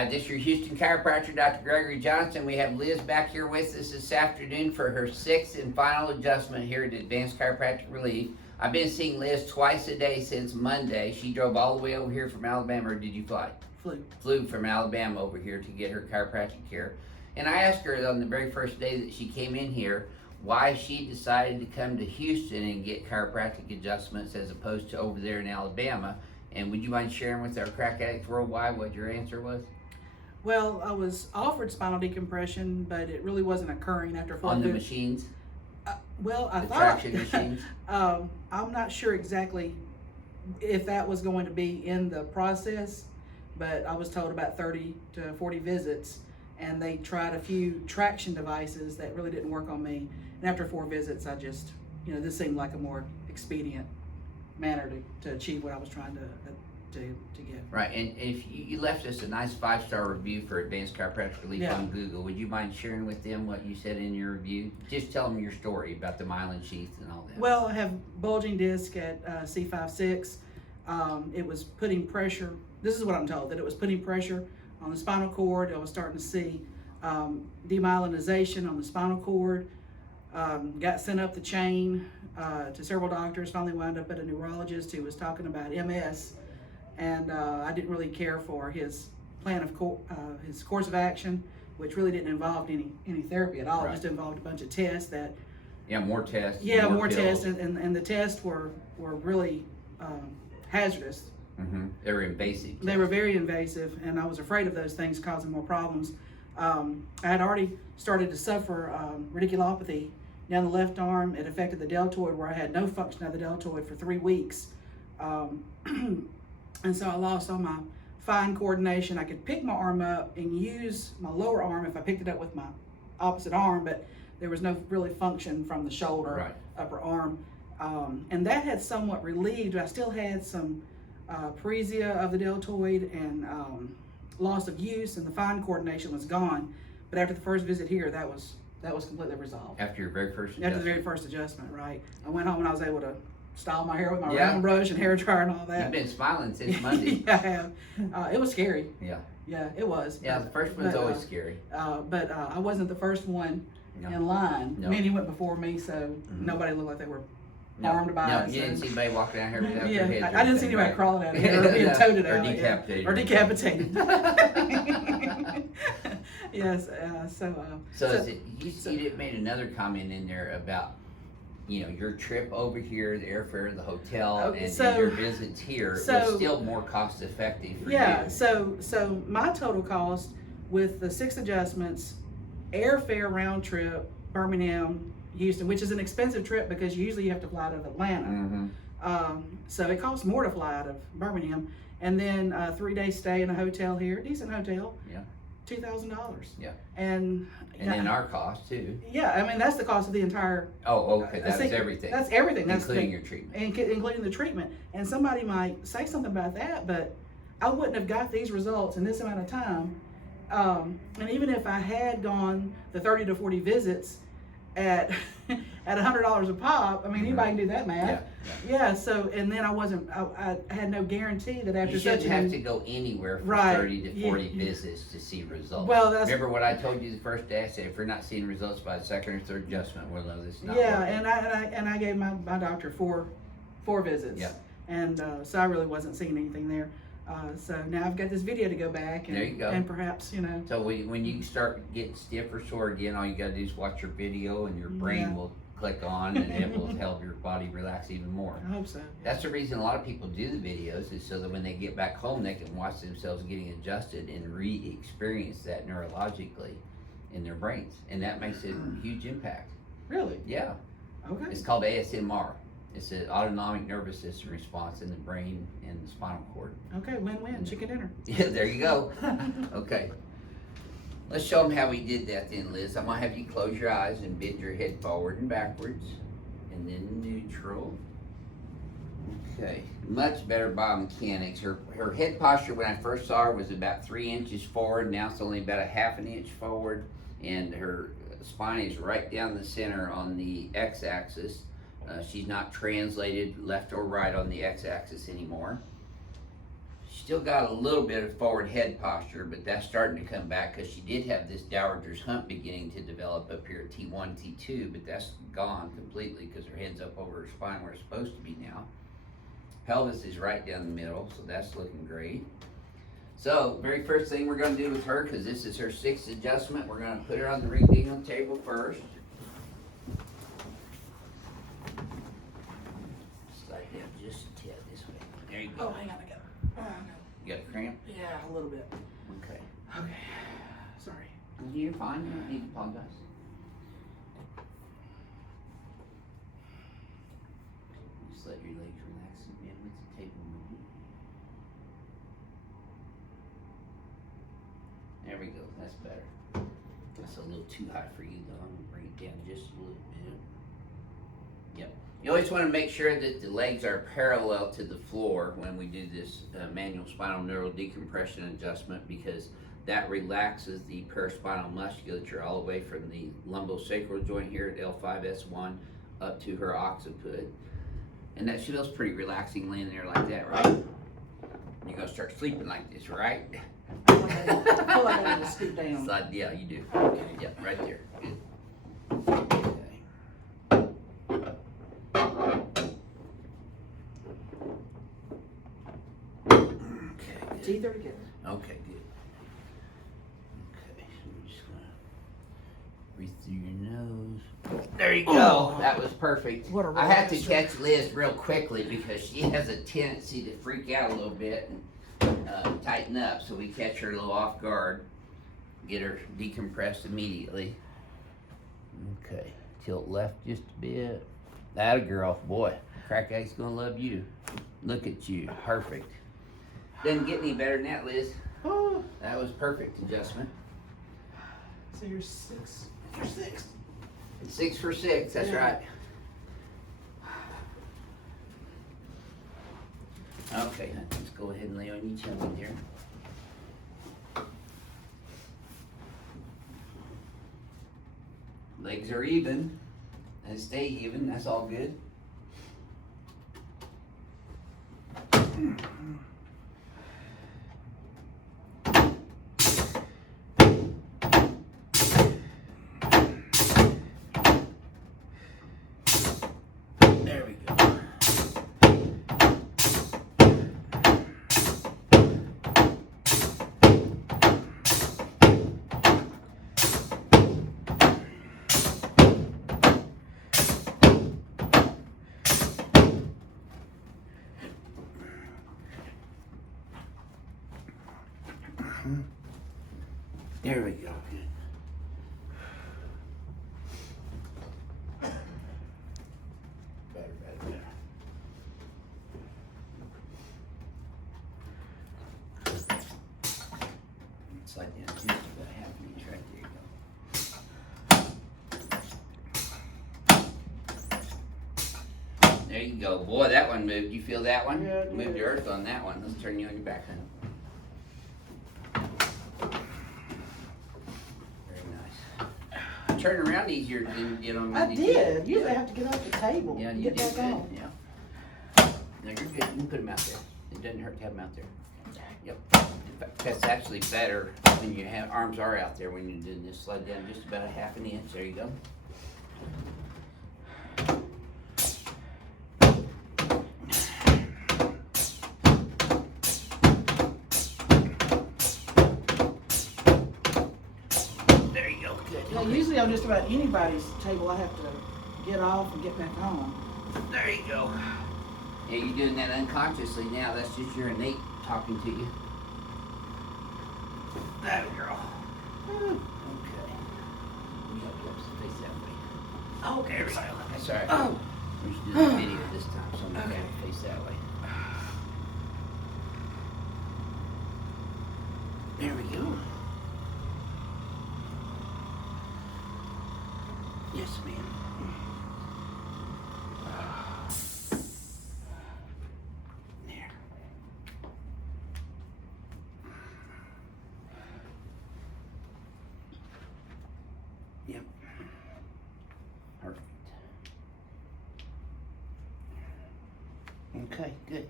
Hi, this is your Houston chiropractor, Dr. Gregory Johnson. We have Liz back here with us this afternoon for her 6th and final adjustment here at Advanced Chiropractic Relief. I've been seeing Liz twice a day since Monday. She drove all the way over here from Alabama, or did you fly? Flew from Alabama over here to get her chiropractic care. And I asked her on the very first day that she came in here why she decided to come to Houston and get chiropractic adjustments as opposed to over there in Alabama. And would you mind sharing with our crack addicts worldwide what your answer was? Well, I was offered spinal decompression, but it really wasn't occurring after 4 On the machines? Well, I The thought traction machines? I'm not sure exactly if that was going to be in the process, but I was told about 30 to 40 visits, and they tried a few traction devices that really didn't work on me. And after 4 visits, I just, this seemed like a more expedient manner to achieve what I was trying to get. Right, and if you left us a nice 5-star review for Advanced Chiropractic Relief on Google, would you mind sharing with them what you said in your review? Just tell them your story about the myelin sheath and all that. Well, I have bulging disc at C5-6. It was putting pressure, this is what I'm told, that it was putting pressure on the spinal cord. I was starting to see demyelinization on the spinal cord. Got sent up the chain to several doctors, finally wound up at a neurologist who was talking about MS. And I didn't really care for his plan of his course of action, which really didn't involve any therapy at all. Right. It just involved a bunch of tests that. Yeah, more tests. Yeah, more tests, and the tests were really hazardous. Mm-hmm. They were invasive. They were very invasive, and I was afraid of those things causing more problems. I had already started to suffer radiculopathy down the left arm. It affected the deltoid, where I had no function of the deltoid for 3 weeks. And so I lost all my fine coordination. I could pick my arm up and use my lower arm if I picked it up with my opposite arm, but there was no really function from the shoulder, upper arm. And that had somewhat relieved. I still had some paresia of the deltoid and loss of use, and the fine coordination was gone. But after the first visit here, that was completely resolved. After your very first adjustment? After the very first adjustment, right. I went home and I was able to style my hair with my round brush and hair dryer and all that. You've been smiling since Monday. Yeah, I have. It was scary. Yeah. Yeah, it was. Yeah, the first one's always scary. But I wasn't the first one in line. No. Many went before me, so nobody looked like they were harmed by us. No, you didn't see anybody walking down here without their heads. I didn't see anybody crawling out of here or being toted out. Or decapitated. Yes, you made another comment in there about your trip over here, the airfare, the hotel, and your visits here was still more cost effective for you. Yeah, so my total cost with the 6 adjustments, airfare round trip, Birmingham, Houston, which is an expensive trip because usually you have to fly out of Atlanta. Mm-hmm. So it costs more to fly out of Birmingham. And then a 3-day stay in a hotel here, decent hotel. Yeah. $2,000. Yeah. And then our cost too. Yeah, I mean that's the cost of the entire. Oh, okay, that's everything. That's everything. Including your treatment. Including the treatment. And somebody might say something about that, but I wouldn't have got these results in this amount of time. And even if I had gone the 30 to 40 visits at $100 a pop, I mean anybody can do that math. Yeah. So and then I had no guarantee that after you shouldn't have to go anywhere for 30 to 40 visits to see results. Well, remember what I told you the first day? I said if we're not seeing results by the 2nd or 3rd adjustment, we'll know this is not working. and I gave my doctor four visits. Yeah. And so I really wasn't seeing anything there. So now I've got this video to go back and, there you go. And perhaps, So when you start getting stiff or sore again, all you gotta do is watch your video and your brain will click on and it will help your body relax even more. I hope so. That's the reason a lot of people do the videos is so that when they get back home, they can watch themselves getting adjusted and re-experience that neurologically in their brains. And that makes a huge impact. Really? Yeah. Okay. It's called ASMR. It's an autonomic nervous system response in the brain and the spinal cord. Okay, win-win, chicken dinner. Yeah, there you go. Okay. Let's show them how we did that then, Liz. I'm going to have you close your eyes and bend your head forward and backwards. And then neutral. Okay. Much better biomechanics. Her head posture when I first saw her was about 3 inches forward. Now it's only about a ½ an inch forward. And her spine is right down the center on the x-axis. She's not translated left or right on the x-axis anymore. Still got a little bit of forward head posture, but that's starting to come back because she did have this dowager's hump beginning to develop up here at T1, T2, but that's gone completely because her head's up over her spine where it's supposed to be now. Pelvis is right down the middle, so that's looking great. So, very first thing we're going to do with her, because this is her 6th adjustment, we're going to put her on the ring-dingle table first. Slide down just a tad this way. There you go. Oh, hang on, I got it. Oh, no. You got a cramp? Yeah, a little bit. Okay. Okay, sorry. You're fine, you don't need to apologize. Just let your legs relax a bit with the table movement. There we go, that's better. That's a little too high for you though, I'm gonna bring it down just a little bit. Yep. You always want to make sure that the legs are parallel to the floor when we do this manual spinal neural decompression adjustment, because that relaxes the paraspinal musculature all the way from the lumbosacral joint here at L5S1 up to her occiput. And that feels pretty relaxing laying there like that, right? You're gonna start sleeping like this, right? I feel like I need to scoot down. Slide, yeah, you do. Okay. Yep, right there. Good. Okay. Teeth are together. Okay, good. Okay, so we're just gonna breathe through your nose. There you go. That was perfect. What a I have to roller catch Liz real quickly because she has a tendency to freak out a little bit and tighten up. So we catch her a little off guard, get her decompressed immediately. Okay, tilt left just a bit. That girl, boy, crack egg's gonna love you. Look at you, perfect. Doesn't get any better than that, Liz. Oh, That was perfect adjustment. so you're 6. You're 6. 6 for 6, that's Yeah. right. Okay, let's go ahead and lay on each other there. Legs are even and stay even, that's all good. There we go. There we go. Good. Better. Slide down just about half an inch right there. There you go. Boy, that one moved. You feel that one? Yeah, it Moved did. the earth on that one. Let's turn you on your back, honey. Turn around easier than get on I Monday. did. Usually I have to get off the table Yeah, and you get did back good. on. Yeah. No, you're good. You can put them out there. It doesn't hurt to have them out there. Yep. In fact, that's actually better when your arms are out there when you're doing this. Slide down just about a half an inch. There you go. There you go. Good. Yeah, usually on just about anybody's table I have to get off and get back on. There you go. Yeah, you're doing that unconsciously now. That's just your innate talking to you. That girl. Okay. We have to face that way. Oh, There we go. That's all right. Oh. We should do the video this time, so I'm gonna have to face that way. There we go. Yes, ma'am. There. Yep. Perfect. Okay, good.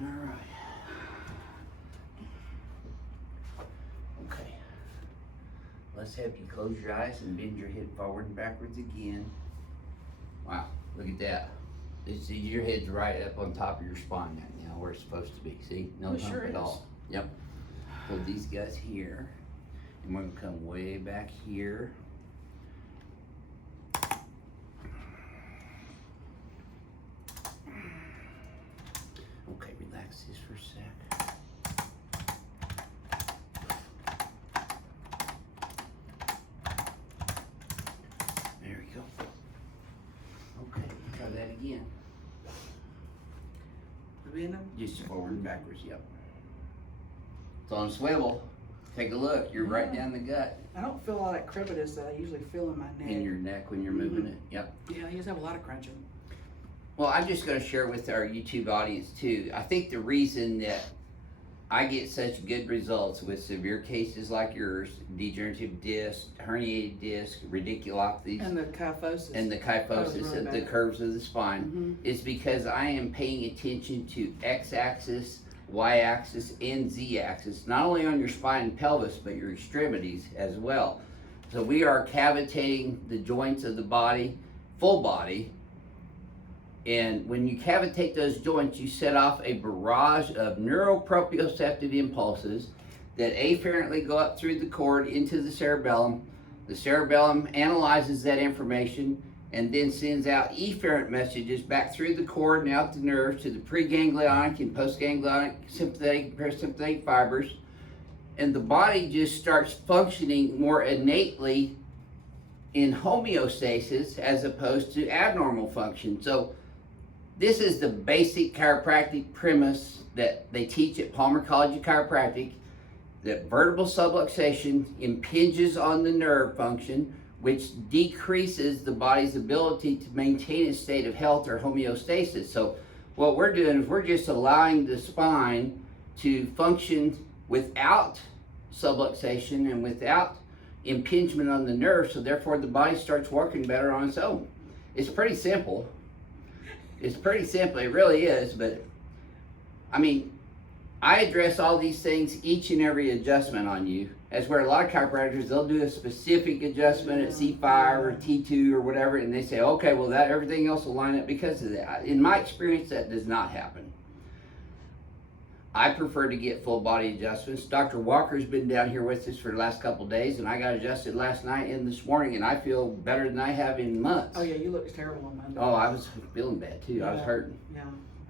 All right. Let's have you close your eyes and bend your head forward and backwards again. Wow, look at that. See, your head's right up on top of your spine now, where it's supposed to be. See, no hump sure at is. all. Yep. Pull these guys here, and we're gonna come way back here. Okay, relax this for a sec. There we go. Okay, try that again. Just forward and backwards, yep. It's on swivel. Take a look. You're right down the gut. I don't feel all that crepitus that I usually feel in my neck. In your neck when you're moving it. Yep. Yeah, I used to have a lot of crunching. Well, I'm just going to share with our YouTube audience too. I think the reason that I get such good results with severe cases like yours, degenerative disc, herniated disc, radiculopathies, And the kyphosis. and the kyphosis, really and the bad. curves of the spine, is because I am paying attention to x-axis, y-axis, and z-axis, not only on your spine and pelvis, but your extremities as well. So we are cavitating the joints of the body, full body, and when you cavitate those joints, you set off a barrage of neuroproprioceptive impulses that afferently go up through the cord into the cerebellum. The cerebellum analyzes that information and then sends out efferent messages back through the cord and out the nerves to the preganglionic and postganglionic sympathetic and parasympathetic fibers. And the body just starts functioning more innately in homeostasis as opposed to abnormal function. So this is the basic chiropractic premise that they teach at Palmer College of Chiropractic, that vertebral subluxation impinges on the nerve function, which decreases the body's ability to maintain a state of health or homeostasis. So what we're doing is we're just allowing the spine to function without subluxation and without impingement on the nerve, so therefore the body starts working better on its own. It's pretty simple. It's pretty simple, it really is, but I mean, I address all these things, each and every adjustment on you. As where a lot of chiropractors, they'll do a specific adjustment at C5 or T2 or whatever, and they say, okay, well that everything else will line up because of that. In my experience, that does not happen. I prefer to get full body adjustments. Dr. Walker's been down here with us for the last couple of days, and I got adjusted last night and this morning, and I feel better than I have in months. Oh yeah, you look terrible on Monday. Oh, I was feeling bad too. I was hurting. Yeah.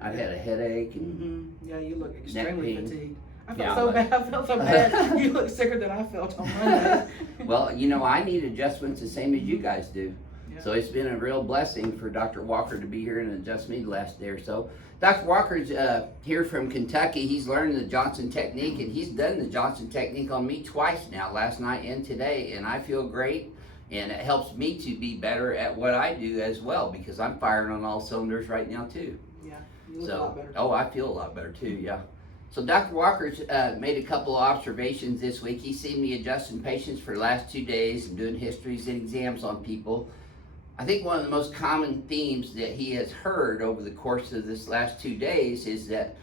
I had a headache and Yeah, you look extremely pain. fatigued. I felt Yeah, so but- bad. I felt so bad. You look sicker than I felt on Monday. well, you know, I need adjustments the same as you guys do. Yeah. So it's been a real blessing for Dr. Walker to be here and adjust me the last day or so. Dr. Walker's here from Kentucky. He's learning the Johnson technique, and he's done the Johnson technique on me twice now, last night and today, and I feel great, and it helps me to be better at what I do as well, because I'm firing on all cylinders right now too. Yeah, you look a lot better. Oh, I feel a lot better too, yeah. So Dr. Walker's made a couple of observations this week. He's seen me adjusting patients for the last 2 days and doing histories and exams on people. I think one of the most common themes that he has heard over the course of this last 2 days is that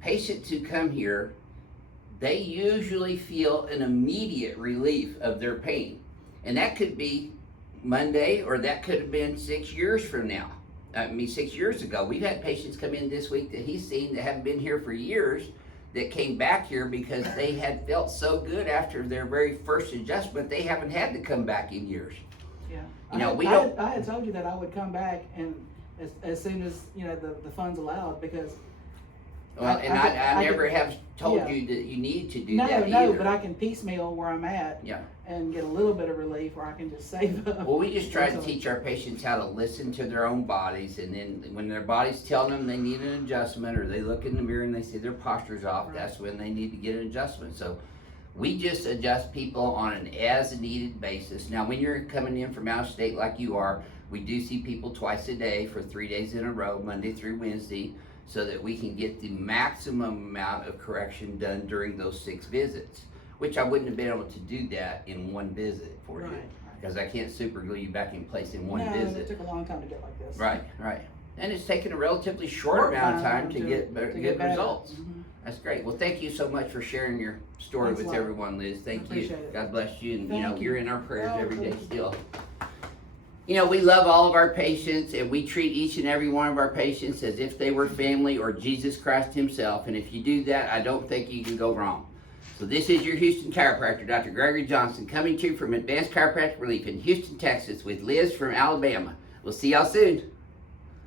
patients who come here, they usually feel an immediate relief of their pain. And that could be Monday, or that could have been 6 years from now. 6 years ago. We've had patients come in this week that he's seen that haven't been here for years that came back here because they had felt so good after their very first adjustment, they haven't had to come back in years. Yeah. You know, I had told you that I would come back and as soon as, you know, the funds allowed, because Well, I never have told yeah. you that you need to do no, that either. but I can piecemeal where I'm at Yeah. and get a little bit of relief where I can just save up. Well, we just try to teach our patients how to listen to their own bodies, and then when their body's telling them they need an adjustment, or they look in the mirror and they see their posture's off, Right. that's when they need to get an adjustment. So we just adjust people on an as-needed basis. Now, when you're coming in from out of state like you are, we do see people twice a day for 3 days in a row, Monday through Wednesday, so that we can get the maximum amount of correction done during those 6 visits, which I wouldn't have been able to do that in one visit for you, Right. because I can't super glue you back in place in one No, visit. it took a long time to get like this. Right. And it's taken a relatively short amount of time to get to good better. results. Mhm. That's great. Well, thank you so much for sharing your story Thanks a with lot. everyone, Liz. Thank you. Appreciate it. God bless you. And, Thank you. you're in our prayers Oh, every day thank you. still. We love all of our patients, and we treat each and every one of our patients as if they were family or Jesus Christ himself. And if you do that, I don't think you can go wrong. So this is your Houston chiropractor, Dr. Gregory Johnson, coming to you from Advanced Chiropractic Relief in Houston, Texas, with Liz from Alabama. We'll see y'all soon.